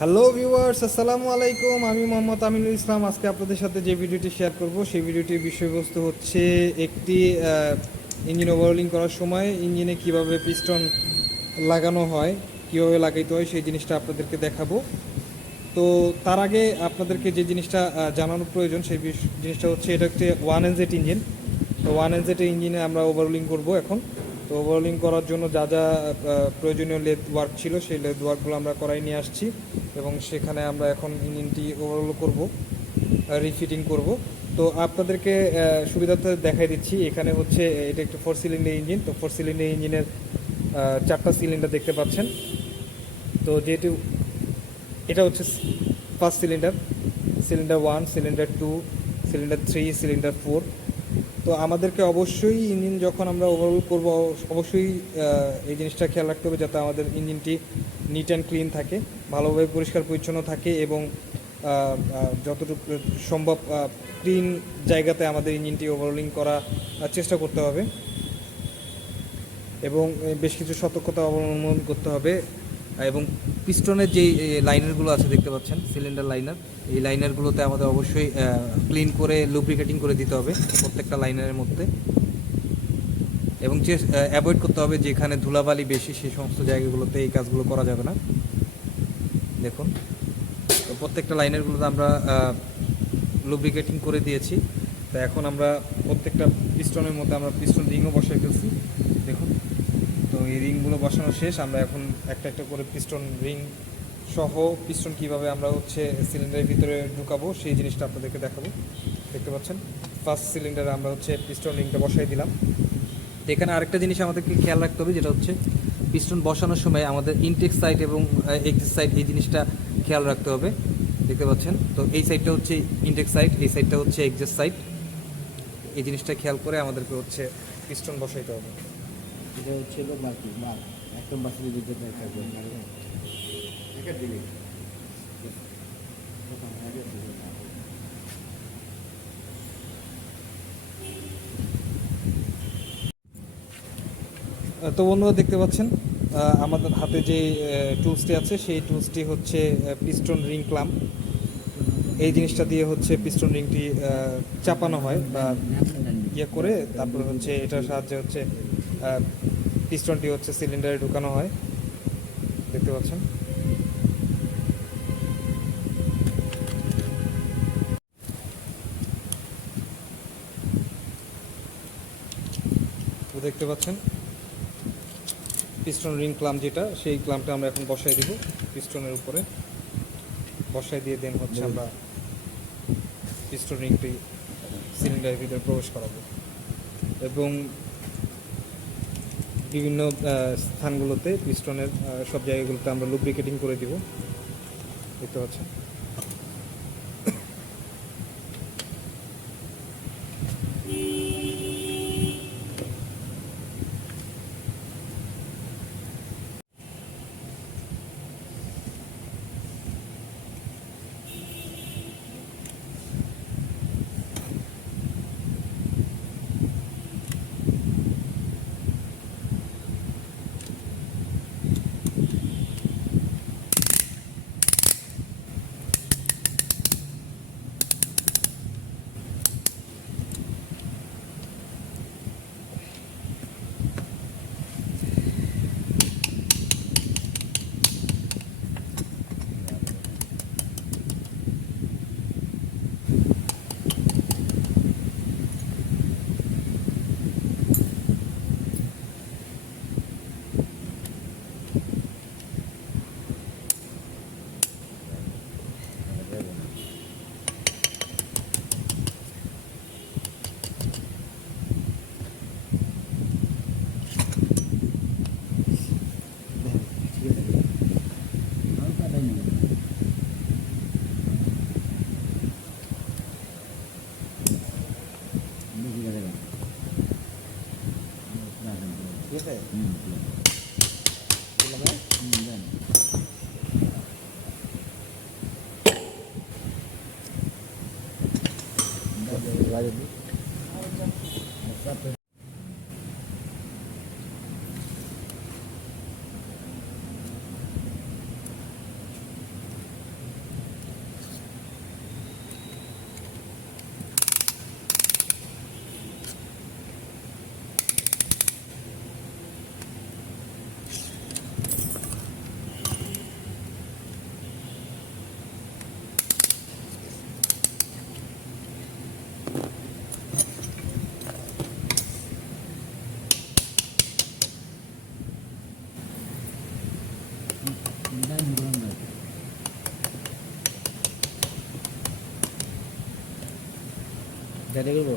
Hello viewers, আসসালামু আলাইকুম। আমি মোহাম্মদ আমিনুল ইসলাম। আজকে আপনাদের সাথে যে ভিডিওটি শেয়ার করব সেই ভিডিওটির বিষয়বস্তু হচ্ছে একটি ইঞ্জিন ওভারহোলিং করার সময় ইঞ্জিনে কিভাবে পিস্টন লাগানো হয়, কিভাবে লাগাইতে হয় সেই জিনিসটা আপনাদেরকে দেখাবো। তো তার আগে আপনাদেরকে যে জিনিসটা জানানোর প্রয়োজন সেই জিনিসটা হচ্ছে, এটা হচ্ছে 1NZ ইঞ্জিন। তো 1NZ ইঞ্জিনে আমরা ওভারহোলিং করব এখন। তো ওভারহোলিং করার জন্য যা যা প্রয়োজনীয় লেদ ওয়ার্ক ছিল সেই লেদ ওয়ার্কগুলো আমরা করাই নিয়ে আসছি, এবং সেখানে আমরা এখন ইঞ্জিনটি ওভারহোল করব, রিফিটিং করব। তো আপনাদেরকে সুবিধার্থে দেখাই দিচ্ছি। এখানে হচ্ছে এটা একটা 4 সিলিন্ডার ইঞ্জিন। তো 4 সিলিন্ডার ইঞ্জিনের 4টা সিলিন্ডার দেখতে পাচ্ছেন। তো যেহেতু এটা হচ্ছে first cylinder, cylinder 1, cylinder 2, cylinder 3, cylinder 4। তো আমাদেরকে অবশ্যই ইঞ্জিন যখন আমরা ওভারহোল করব, অবশ্যই এই জিনিসটা খেয়াল রাখতে হবে যাতে আমাদের ইঞ্জিনটি নিট অ্যান্ড ক্লিন থাকে, ভালোভাবে পরিষ্কার পরিচ্ছন্ন থাকে, এবং যতটুকু সম্ভব ক্লিন জায়গাতে আমাদের ইঞ্জিনটি ওভারহোলিং করা চেষ্টা করতে হবে, এবং বেশ কিছু সতর্কতা অবলম্বন করতে হবে। এবং পিস্টনের যেই লাইনারগুলো আছে দেখতে পাচ্ছেন, সিলিন্ডার লাইনার, এই লাইনারগুলোতে আমাদের অবশ্যই ক্লিন করে লুব্রিকেটিং করে দিতে হবে প্রত্যেকটা লাইনারের মধ্যে, এবং অ্যাভয়েড করতে হবে যেখানে ধুলাবালি বেশি সেই সমস্ত জায়গাগুলোতে এই কাজগুলো করা যাবে না। দেখুন, তো প্রত্যেকটা লাইনারগুলোতে আমরা লুব্রিকেটিং করে দিয়েছি। তো এখন আমরা প্রত্যেকটা পিস্টনের মধ্যে আমরা পিস্টন রিংও বসাই ফেলছি। দেখুন, তো এই রিংগুলো বসানো শেষ। আমরা এখন একটা একটা করে পিস্টন রিং সহ পিস্টন কীভাবে আমরা হচ্ছে সিলিন্ডারের ভিতরে ঢুকাবো সেই জিনিসটা আপনাদেরকে দেখাবো। দেখতে পাচ্ছেন, ফার্স্ট সিলিন্ডারে আমরা হচ্ছে পিস্টন রিংটা বসাই দিলাম। তো এখানে আরেকটা জিনিস আমাদেরকে খেয়াল রাখতে হবে, যেটা হচ্ছে পিস্টন বসানোর সময় আমাদের ইনটেক সাইড এবং এক্সিট সাইড, এই জিনিসটা খেয়াল রাখতে হবে। দেখতে পাচ্ছেন, তো এই সাইডটা হচ্ছে ইনটেক সাইড, এই সাইডটা হচ্ছে এক্সিট সাইড। এই জিনিসটা খেয়াল করে আমাদেরকে হচ্ছে পিস্টন বসাইতে হবে। এটা হচ্ছে বাকি বাদ একদম বাসিয়ে দিতে থাকবে দিলে তো বন্ধুরা দেখতে পাচ্ছেন, আমাদের হাতে যে টুলসটি আছে সেই টুলসটি হচ্ছে পিস্টন রিং ক্লাম্প। এই জিনিসটা দিয়ে হচ্ছে পিস্টন রিংটি চাপানো হয় বা ইয়ে করে, তারপরে হচ্ছে এটার সাহায্যে হচ্ছে পিস্টনটি হচ্ছে সিলিন্ডারে ঢুকানো হয়। দেখতে পাচ্ছেন, তো দেখতে পাচ্ছেন পিস্টন রিং ক্লাম্প, যেটা সেই ক্লাম্পটা আমরা এখন বসাই দিব পিস্টনের উপরে। বসাই দিয়ে দেন হচ্ছে আমরা পিস্টন রিংটি সিলিন্ডারের ভিতরে প্রবেশ করাবো, এবং বিভিন্ন স্থানগুলোতে পিস্টনের সব জায়গাগুলোতে আমরা লুব্রিকেটিং করে দিব। দেখতে পাচ্ছেন, ঠিক আছে গাড়ি করবো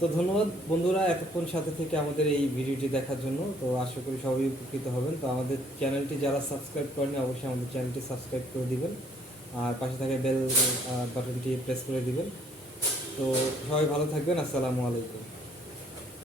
তো ধন্যবাদ বন্ধুরা এতক্ষণ সাথে থেকে আমাদের এই ভিডিওটি দেখার জন্য। তো আশা করি সবাই উপকৃত হবেন। তো আমাদের চ্যানেলটি যারা সাবস্ক্রাইব করেনি অবশ্যই আমাদের চ্যানেলটি সাবস্ক্রাইব করে দিবেন, আর পাশে থাকা বেল বাটনটি প্রেস করে দিবেন। তো সবাই ভালো থাকবেন। আসসালামু আলাইকুম।